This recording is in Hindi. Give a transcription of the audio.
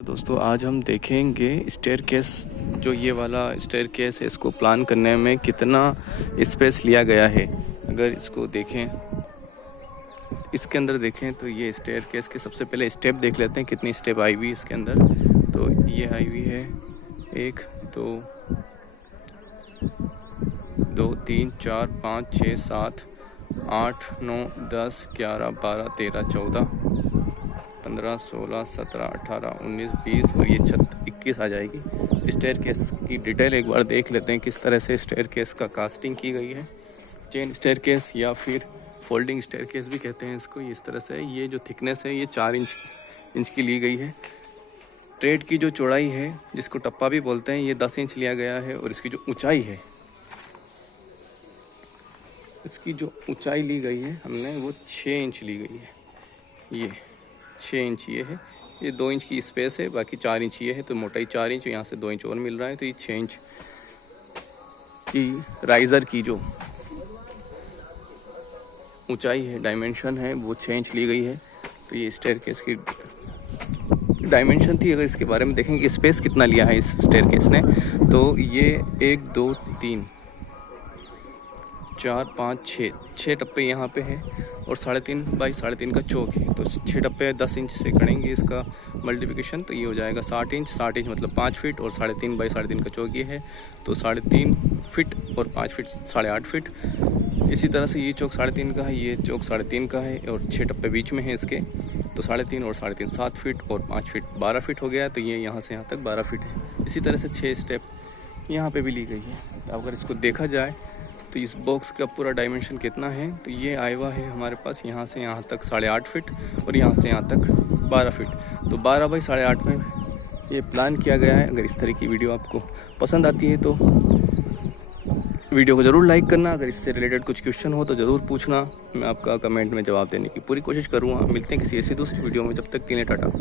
दोस्तों आज हम देखेंगे स्टेयरकेस, जो ये वाला स्टेयरकेस है इसको प्लान करने में कितना स्पेस लिया गया है। अगर इसको देखें, इसके अंदर देखें तो ये स्टेयरकेस के सबसे पहले स्टेप देख लेते हैं कितनी स्टेप आई हुई इसके अंदर। तो ये आई हुई है 1 2 3 4 5 6 7 8 9 10 11 12 13 14 15 16 17 18 19 20 और ये 21 आ जाएगी। स्टेयरकेस की डिटेल एक बार देख लेते हैं किस तरह से स्टेयरकेस का कास्टिंग की गई है। चेन स्टेयरकेस या फिर फोल्डिंग स्टेयरकेस भी कहते हैं इसको। इस तरह से ये जो थिकनेस है ये 4 इंच की ली गई है। ट्रेड की जो चौड़ाई है जिसको टप्पा भी बोलते हैं ये 10 इंच लिया गया है। और इसकी जो ऊंचाई है, इसकी जो ऊंचाई ली गई है हमने वो 6 इंच ली गई है। ये 6 इंच ये है, ये 2 इंच की स्पेस है, बाकी 4 इंच ये है। तो मोटाई 4 इंच, यहाँ से 2 इंच और मिल रहा है। तो ये 6 इंच की राइज़र की जो ऊंचाई है, डायमेंशन है, वो 6 इंच ली गई है। तो ये स्टेयरकेस की डायमेंशन थी। अगर इसके बारे में देखें कि स्पेस कितना लिया है इस स्टेयरकेस ने, तो ये 1 2 3 4 5 6 टप्पे यहाँ पे हैं और 3.5 बाई 3.5 का चौक है। तो 6 टप्पे 10 इंच से करेंगे इसका मल्टीप्लिकेशन, तो ये हो जाएगा 60 इंच। 60 इंच मतलब 5 फीट और 3.5 बाई 3.5 का चौक ये है। तो 3.5 फीट और 5 फीट 8.5 फीट। इसी तरह से ये चौक 3.5 का है, ये चौक 3.5 का है और 6 टप्पे बीच में है इसके। तो 3.5 और 3.5 7 फीट और 5 फीट 12 फीट हो गया। तो ये यहाँ से यहाँ तक 12 फीट है। इसी तरह से 6 स्टेप यहाँ पे भी ली गई है। तो अगर इसको देखा जाए तो इस बॉक्स का पूरा डायमेंशन कितना है, तो ये आया हुआ है हमारे पास यहाँ से यहाँ तक 8.5 फीट और यहाँ से यहाँ तक 12 फीट। तो 12 बाई 8.5 में ये प्लान किया गया है। अगर इस तरह की वीडियो आपको पसंद आती है तो वीडियो को ज़रूर लाइक करना। अगर इससे रिलेटेड कुछ क्वेश्चन हो तो ज़रूर पूछना, मैं आपका कमेंट में जवाब देने की पूरी कोशिश करूँगा। मिलते हैं किसी ऐसी दूसरी वीडियो में, जब तक के लिए टाटा।